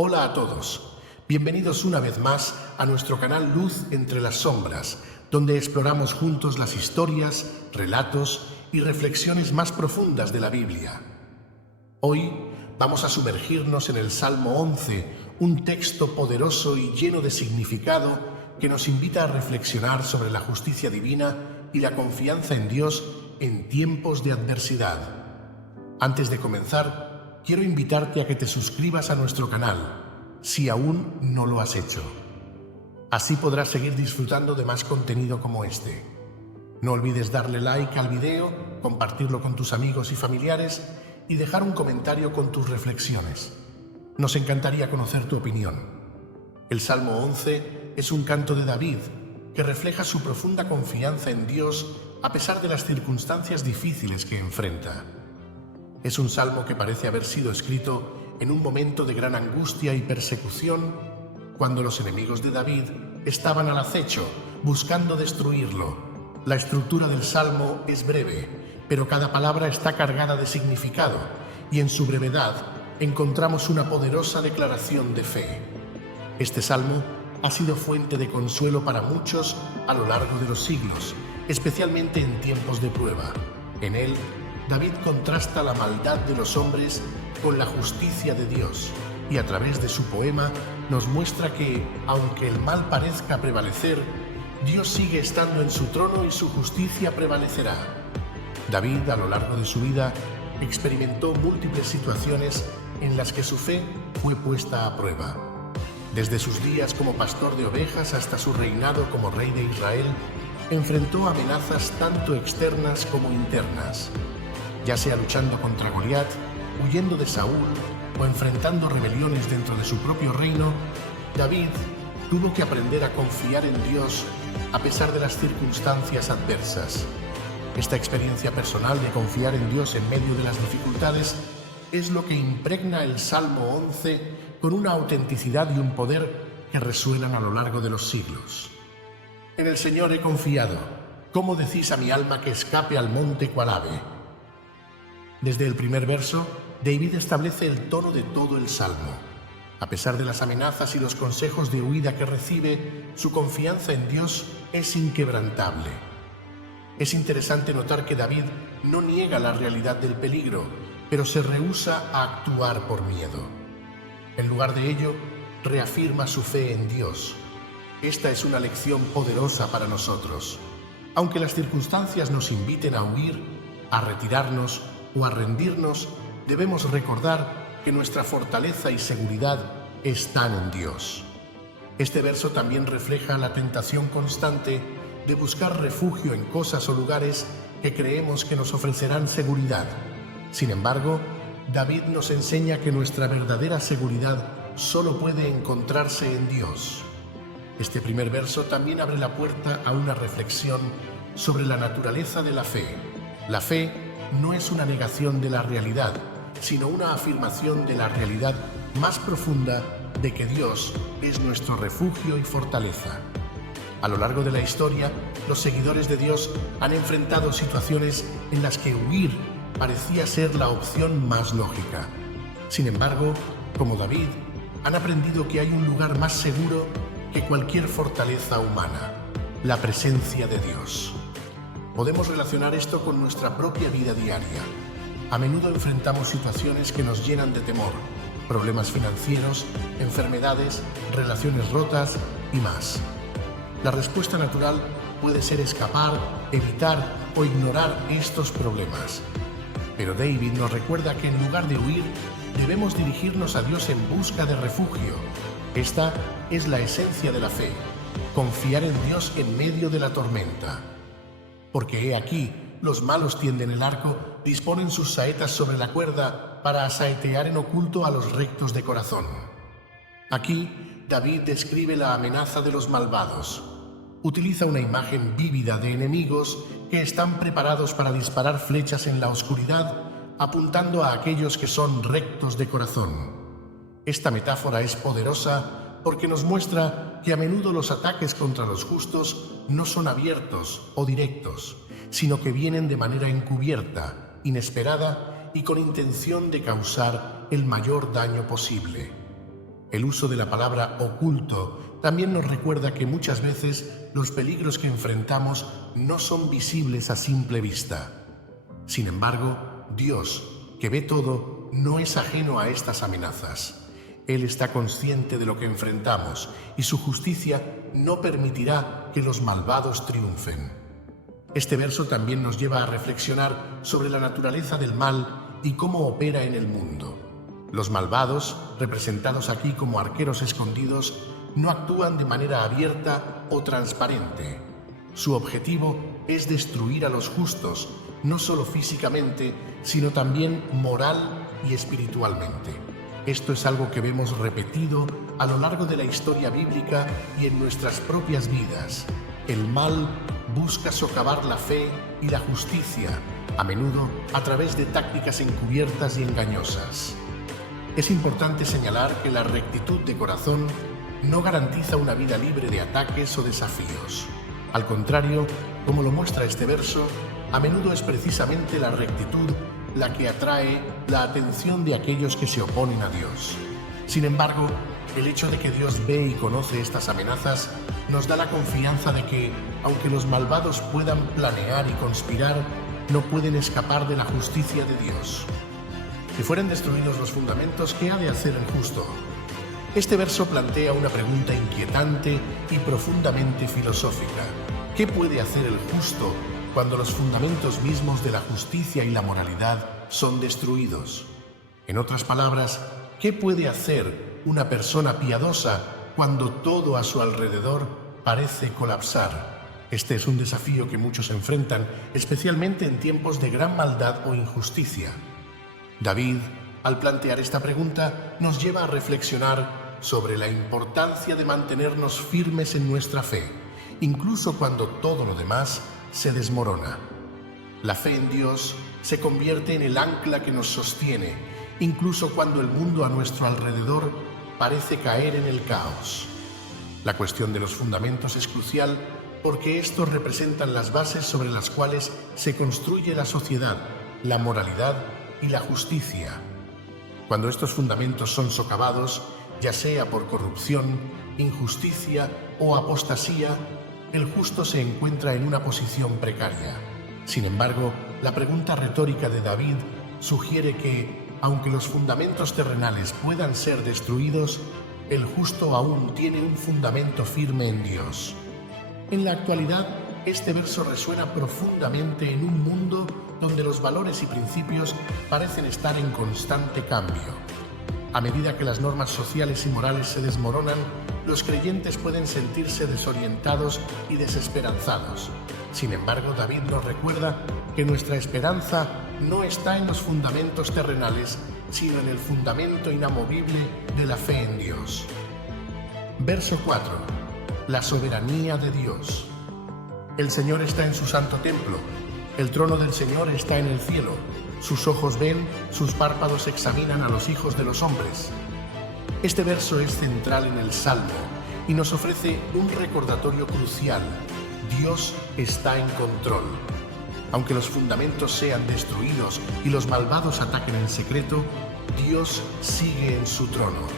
Hola a todos, bienvenidos una vez más a nuestro canal Luz entre las Sombras, donde exploramos juntos las historias, relatos y reflexiones más profundas de la Biblia. Hoy vamos a sumergirnos en el Salmo 11, un texto poderoso y lleno de significado que nos invita a reflexionar sobre la justicia divina y la confianza en Dios en tiempos de adversidad. Antes de comenzar, quiero invitarte a que te suscribas a nuestro canal, si aún no lo has hecho. Así podrás seguir disfrutando de más contenido como este. No olvides darle like al video, compartirlo con tus amigos y familiares y dejar un comentario con tus reflexiones. Nos encantaría conocer tu opinión. El Salmo 11 es un canto de David que refleja su profunda confianza en Dios a pesar de las circunstancias difíciles que enfrenta. Es un salmo que parece haber sido escrito en un momento de gran angustia y persecución, cuando los enemigos de David estaban al acecho, buscando destruirlo. La estructura del salmo es breve, pero cada palabra está cargada de significado, y en su brevedad encontramos una poderosa declaración de fe. Este salmo ha sido fuente de consuelo para muchos a lo largo de los siglos, especialmente en tiempos de prueba. En él, David contrasta la maldad de los hombres con la justicia de Dios, y a través de su poema nos muestra que, aunque el mal parezca prevalecer, Dios sigue estando en su trono y su justicia prevalecerá. David, a lo largo de su vida, experimentó múltiples situaciones en las que su fe fue puesta a prueba. Desde sus días como pastor de ovejas hasta su reinado como rey de Israel, enfrentó amenazas tanto externas como internas. Ya sea luchando contra Goliat, huyendo de Saúl o enfrentando rebeliones dentro de su propio reino, David tuvo que aprender a confiar en Dios a pesar de las circunstancias adversas. Esta experiencia personal de confiar en Dios en medio de las dificultades es lo que impregna el Salmo 11 con una autenticidad y un poder que resuenan a lo largo de los siglos. En el Señor he confiado. ¿Cómo decís a mi alma que escape al monte cual ave? Desde el primer verso, David establece el tono de todo el Salmo. A pesar de las amenazas y los consejos de huida que recibe, su confianza en Dios es inquebrantable. Es interesante notar que David no niega la realidad del peligro, pero se rehúsa a actuar por miedo. En lugar de ello, reafirma su fe en Dios. Esta es una lección poderosa para nosotros. Aunque las circunstancias nos inviten a huir, a retirarnos o a rendirnos, debemos recordar que nuestra fortaleza y seguridad están en Dios. Este verso también refleja la tentación constante de buscar refugio en cosas o lugares que creemos que nos ofrecerán seguridad. Sin embargo, David nos enseña que nuestra verdadera seguridad solo puede encontrarse en Dios. Este primer verso también abre la puerta a una reflexión sobre la naturaleza de la fe. La fe no es una negación de la realidad, sino una afirmación de la realidad más profunda de que Dios es nuestro refugio y fortaleza. A lo largo de la historia, los seguidores de Dios han enfrentado situaciones en las que huir parecía ser la opción más lógica. Sin embargo, como David, han aprendido que hay un lugar más seguro que cualquier fortaleza humana: la presencia de Dios. Podemos relacionar esto con nuestra propia vida diaria. A menudo enfrentamos situaciones que nos llenan de temor, problemas financieros, enfermedades, relaciones rotas y más. La respuesta natural puede ser escapar, evitar o ignorar estos problemas. Pero David nos recuerda que en lugar de huir, debemos dirigirnos a Dios en busca de refugio. Esta es la esencia de la fe: confiar en Dios en medio de la tormenta. Porque he aquí, los malos tienden el arco, disponen sus saetas sobre la cuerda para asaetear en oculto a los rectos de corazón. Aquí, David describe la amenaza de los malvados. Utiliza una imagen vívida de enemigos que están preparados para disparar flechas en la oscuridad, apuntando a aquellos que son rectos de corazón. Esta metáfora es poderosa porque nos muestra que a menudo los ataques contra los justos no son abiertos o directos, sino que vienen de manera encubierta, inesperada y con intención de causar el mayor daño posible. El uso de la palabra oculto también nos recuerda que muchas veces los peligros que enfrentamos no son visibles a simple vista. Sin embargo, Dios, que ve todo, no es ajeno a estas amenazas. Él está consciente de lo que enfrentamos y su justicia no permitirá que los malvados triunfen. Este verso también nos lleva a reflexionar sobre la naturaleza del mal y cómo opera en el mundo. Los malvados, representados aquí como arqueros escondidos, no actúan de manera abierta o transparente. Su objetivo es destruir a los justos, no solo físicamente, sino también moral y espiritualmente. Esto es algo que vemos repetido a lo largo de la historia bíblica y en nuestras propias vidas. El mal busca socavar la fe y la justicia, a menudo a través de tácticas encubiertas y engañosas. Es importante señalar que la rectitud de corazón no garantiza una vida libre de ataques o desafíos. Al contrario, como lo muestra este verso, a menudo es precisamente la rectitud la que atrae la atención de aquellos que se oponen a Dios. Sin embargo, el hecho de que Dios ve y conoce estas amenazas nos da la confianza de que, aunque los malvados puedan planear y conspirar, no pueden escapar de la justicia de Dios. Si fueran destruidos los fundamentos, ¿qué ha de hacer el justo? Este verso plantea una pregunta inquietante y profundamente filosófica. ¿Qué puede hacer el justo cuando los fundamentos mismos de la justicia y la moralidad son destruidos? En otras palabras, ¿qué puede hacer una persona piadosa cuando todo a su alrededor parece colapsar? Este es un desafío que muchos enfrentan, especialmente en tiempos de gran maldad o injusticia. David, al plantear esta pregunta, nos lleva a reflexionar sobre la importancia de mantenernos firmes en nuestra fe, incluso cuando todo lo demás se desmorona. La fe en Dios se convierte en el ancla que nos sostiene, incluso cuando el mundo a nuestro alrededor parece caer en el caos. La cuestión de los fundamentos es crucial porque estos representan las bases sobre las cuales se construye la sociedad, la moralidad y la justicia. Cuando estos fundamentos son socavados, ya sea por corrupción, injusticia o apostasía, el justo se encuentra en una posición precaria. Sin embargo, la pregunta retórica de David sugiere que, aunque los fundamentos terrenales puedan ser destruidos, el justo aún tiene un fundamento firme en Dios. En la actualidad, este verso resuena profundamente en un mundo donde los valores y principios parecen estar en constante cambio. A medida que las normas sociales y morales se desmoronan, los creyentes pueden sentirse desorientados y desesperanzados. Sin embargo, David nos recuerda que nuestra esperanza no está en los fundamentos terrenales, sino en el fundamento inamovible de la fe en Dios. Verso 4. La soberanía de Dios. El Señor está en su santo templo. El trono del Señor está en el cielo. Sus ojos ven, sus párpados examinan a los hijos de los hombres. Este verso es central en el Salmo y nos ofrece un recordatorio crucial. Dios está en control. Aunque los fundamentos sean destruidos y los malvados ataquen en secreto, Dios sigue en su trono.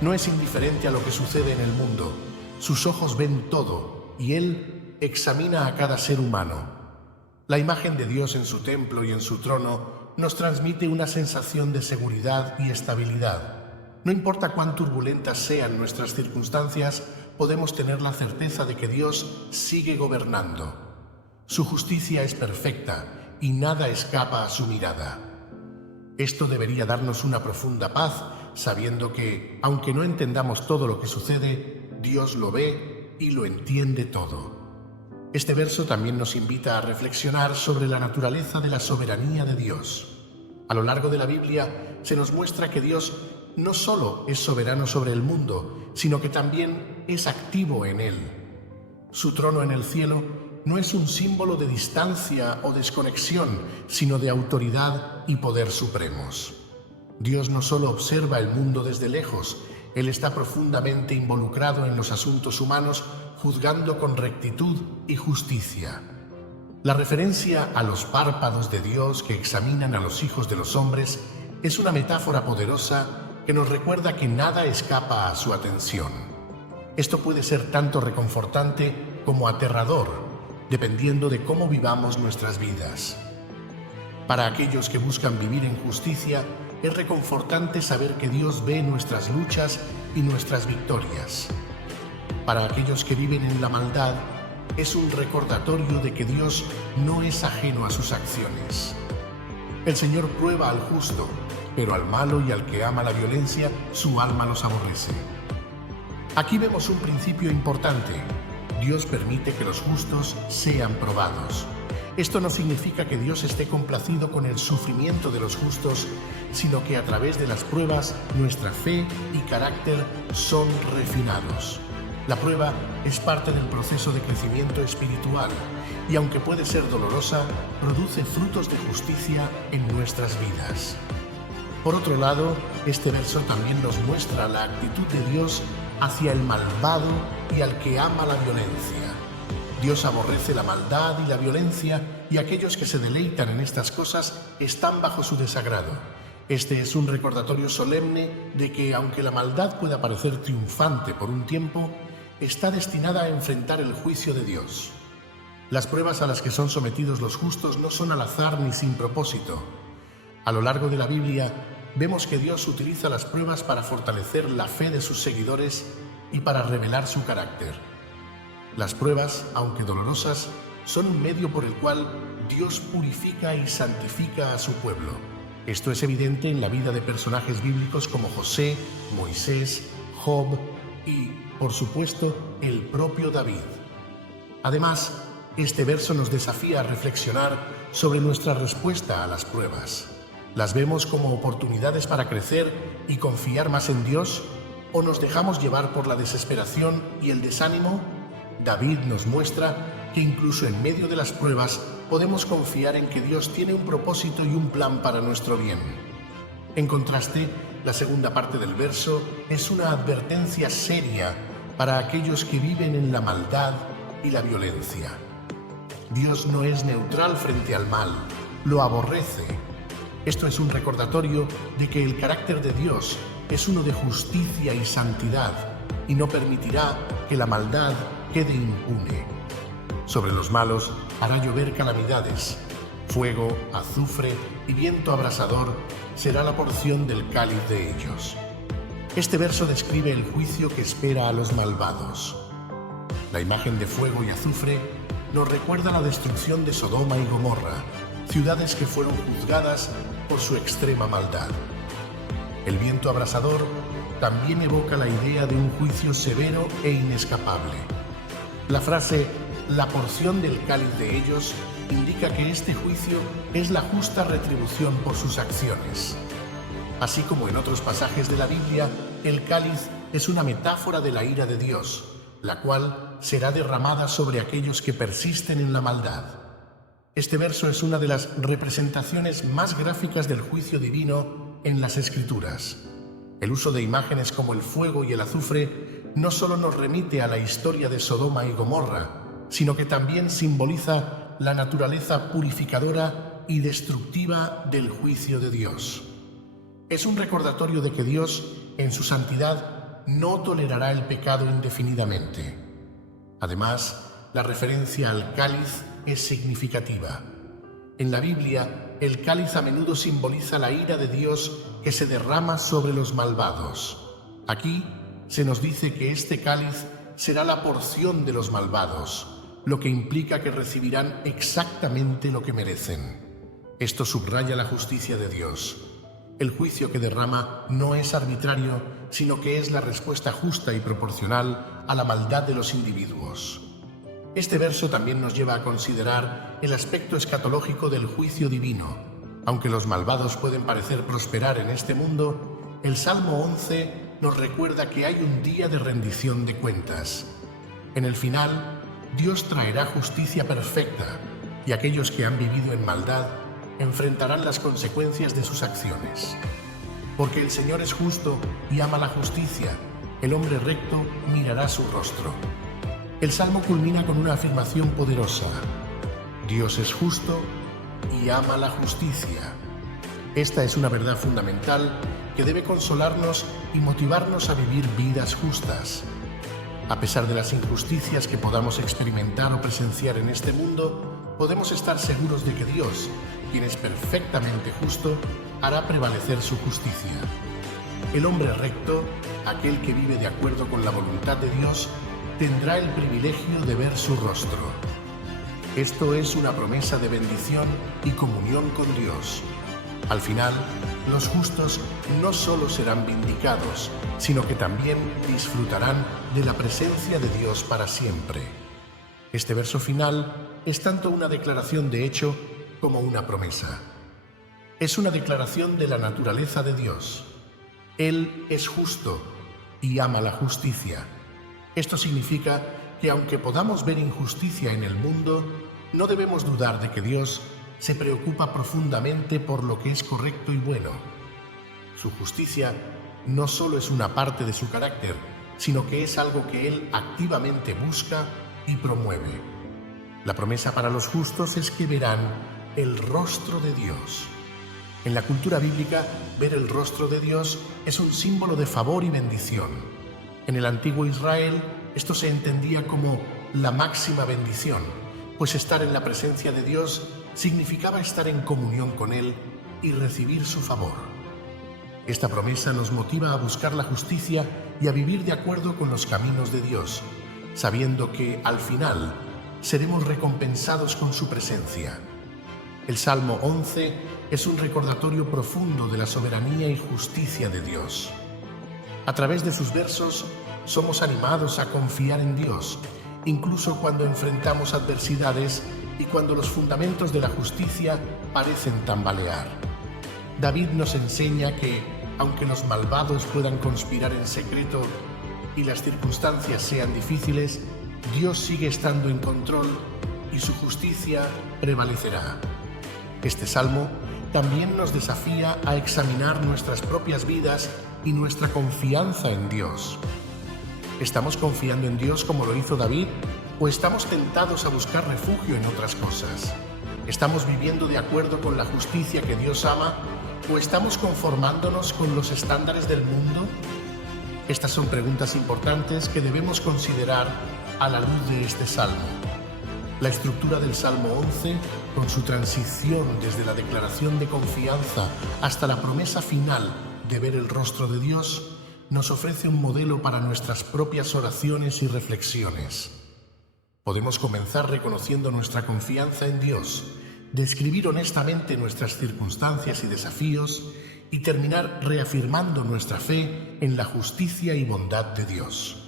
No es indiferente a lo que sucede en el mundo. Sus ojos ven todo y Él examina a cada ser humano. La imagen de Dios en su templo y en su trono nos transmite una sensación de seguridad y estabilidad. No importa cuán turbulentas sean nuestras circunstancias, podemos tener la certeza de que Dios sigue gobernando. Su justicia es perfecta y nada escapa a su mirada. Esto debería darnos una profunda paz, sabiendo que, aunque no entendamos todo lo que sucede, Dios lo ve y lo entiende todo. Este verso también nos invita a reflexionar sobre la naturaleza de la soberanía de Dios. A lo largo de la Biblia se nos muestra que Dios no solo es soberano sobre el mundo, sino que también es activo en él. Su trono en el cielo no es un símbolo de distancia o desconexión, sino de autoridad y poder supremos. Dios no solo observa el mundo desde lejos, Él está profundamente involucrado en los asuntos humanos, juzgando con rectitud y justicia. La referencia a los párpados de Dios que examinan a los hijos de los hombres es una metáfora poderosa que nos recuerda que nada escapa a su atención. Esto puede ser tanto reconfortante como aterrador, dependiendo de cómo vivamos nuestras vidas. Para aquellos que buscan vivir en justicia, es reconfortante saber que Dios ve nuestras luchas y nuestras victorias. Para aquellos que viven en la maldad, es un recordatorio de que Dios no es ajeno a sus acciones. El Señor prueba al justo, pero al malo y al que ama la violencia, su alma los aborrece. Aquí vemos un principio importante. Dios permite que los justos sean probados. Esto no significa que Dios esté complacido con el sufrimiento de los justos, sino que a través de las pruebas nuestra fe y carácter son refinados. La prueba es parte del proceso de crecimiento espiritual y aunque puede ser dolorosa, produce frutos de justicia en nuestras vidas. Por otro lado, este verso también nos muestra la actitud de Dios hacia el malvado y al que ama la violencia. Dios aborrece la maldad y la violencia y aquellos que se deleitan en estas cosas están bajo su desagrado. Este es un recordatorio solemne de que, aunque la maldad pueda parecer triunfante por un tiempo, está destinada a enfrentar el juicio de Dios. Las pruebas a las que son sometidos los justos no son al azar ni sin propósito. A lo largo de la Biblia, vemos que Dios utiliza las pruebas para fortalecer la fe de sus seguidores y para revelar su carácter. Las pruebas, aunque dolorosas, son un medio por el cual Dios purifica y santifica a su pueblo. Esto es evidente en la vida de personajes bíblicos como José, Moisés, Job y, por supuesto, el propio David. Además, este verso nos desafía a reflexionar sobre nuestra respuesta a las pruebas. ¿Las vemos como oportunidades para crecer y confiar más en Dios? ¿O nos dejamos llevar por la desesperación y el desánimo? David nos muestra que incluso en medio de las pruebas podemos confiar en que Dios tiene un propósito y un plan para nuestro bien. En contraste, la segunda parte del verso es una advertencia seria para aquellos que viven en la maldad y la violencia. Dios no es neutral frente al mal, lo aborrece. Esto es un recordatorio de que el carácter de Dios es uno de justicia y santidad y no permitirá que la maldad quede impune. Sobre los malos hará llover calamidades. Fuego, azufre y viento abrasador será la porción del cáliz de ellos. Este verso describe el juicio que espera a los malvados. La imagen de fuego y azufre nos recuerda la destrucción de Sodoma y Gomorra, ciudades que fueron juzgadas por su extrema maldad. El viento abrasador también evoca la idea de un juicio severo e inescapable. La frase «la porción del cáliz de ellos» indica que este juicio es la justa retribución por sus acciones. Así como en otros pasajes de la Biblia, el cáliz es una metáfora de la ira de Dios, la cual será derramada sobre aquellos que persisten en la maldad. Este verso es una de las representaciones más gráficas del juicio divino en las Escrituras. El uso de imágenes como el fuego y el azufre no solo nos remite a la historia de Sodoma y Gomorra, sino que también simboliza la naturaleza purificadora y destructiva del juicio de Dios. Es un recordatorio de que Dios, en su santidad, no tolerará el pecado indefinidamente. Además, la referencia al cáliz es significativa. En la Biblia, el cáliz a menudo simboliza la ira de Dios que se derrama sobre los malvados. Aquí se nos dice que este cáliz será la porción de los malvados, lo que implica que recibirán exactamente lo que merecen. Esto subraya la justicia de Dios. El juicio que derrama no es arbitrario, sino que es la respuesta justa y proporcional a la maldad de los individuos. Este verso también nos lleva a considerar el aspecto escatológico del juicio divino. Aunque los malvados pueden parecer prosperar en este mundo, el Salmo 11 nos recuerda que hay un día de rendición de cuentas. En el final, Dios traerá justicia perfecta y aquellos que han vivido en maldad enfrentarán las consecuencias de sus acciones. Porque el Señor es justo y ama la justicia, el hombre recto mirará su rostro. El Salmo culmina con una afirmación poderosa: Dios es justo y ama la justicia. Esta es una verdad fundamental que debe consolarnos y motivarnos a vivir vidas justas. A pesar de las injusticias que podamos experimentar o presenciar en este mundo, podemos estar seguros de que Dios, quien es perfectamente justo, hará prevalecer su justicia. El hombre recto, aquel que vive de acuerdo con la voluntad de Dios, tendrá el privilegio de ver su rostro. Esto es una promesa de bendición y comunión con Dios. Al final, los justos no solo serán vindicados, sino que también disfrutarán de la presencia de Dios para siempre. Este verso final es tanto una declaración de hecho como una promesa. Es una declaración de la naturaleza de Dios. Él es justo y ama la justicia. Esto significa que aunque podamos ver injusticia en el mundo, no debemos dudar de que Dios se preocupa profundamente por lo que es correcto y bueno. Su justicia no solo es una parte de su carácter, sino que es algo que Él activamente busca y promueve. La promesa para los justos es que verán el rostro de Dios. En la cultura bíblica, ver el rostro de Dios es un símbolo de favor y bendición. En el antiguo Israel, esto se entendía como la máxima bendición, pues estar en la presencia de Dios significaba estar en comunión con Él y recibir su favor. Esta promesa nos motiva a buscar la justicia y a vivir de acuerdo con los caminos de Dios, sabiendo que, al final, seremos recompensados con su presencia. El Salmo 11 es un recordatorio profundo de la soberanía y justicia de Dios. A través de sus versos, somos animados a confiar en Dios, incluso cuando enfrentamos adversidades y cuando los fundamentos de la justicia parecen tambalear. David nos enseña que, aunque los malvados puedan conspirar en secreto y las circunstancias sean difíciles, Dios sigue estando en control y su justicia prevalecerá. Este salmo también nos desafía a examinar nuestras propias vidas y nuestra confianza en Dios. ¿Estamos confiando en Dios como lo hizo David? ¿O estamos tentados a buscar refugio en otras cosas? ¿Estamos viviendo de acuerdo con la justicia que Dios ama? ¿O estamos conformándonos con los estándares del mundo? Estas son preguntas importantes que debemos considerar a la luz de este salmo. La estructura del Salmo 11, con su transición desde la declaración de confianza hasta la promesa final de ver el rostro de Dios, nos ofrece un modelo para nuestras propias oraciones y reflexiones. Podemos comenzar reconociendo nuestra confianza en Dios, describir honestamente nuestras circunstancias y desafíos y terminar reafirmando nuestra fe en la justicia y bondad de Dios.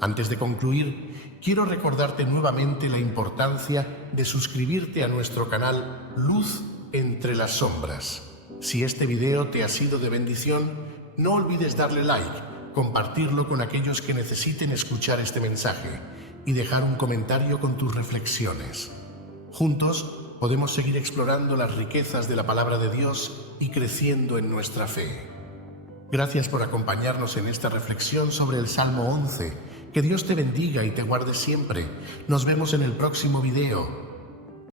Antes de concluir, quiero recordarte nuevamente la importancia de suscribirte a nuestro canal Luz entre las Sombras. Si este video te ha sido de bendición, no olvides darle like, compartirlo con aquellos que necesiten escuchar este mensaje y dejar un comentario con tus reflexiones. Juntos podemos seguir explorando las riquezas de la palabra de Dios y creciendo en nuestra fe. Gracias por acompañarnos en esta reflexión sobre el Salmo 11. Que Dios te bendiga y te guarde siempre. Nos vemos en el próximo video.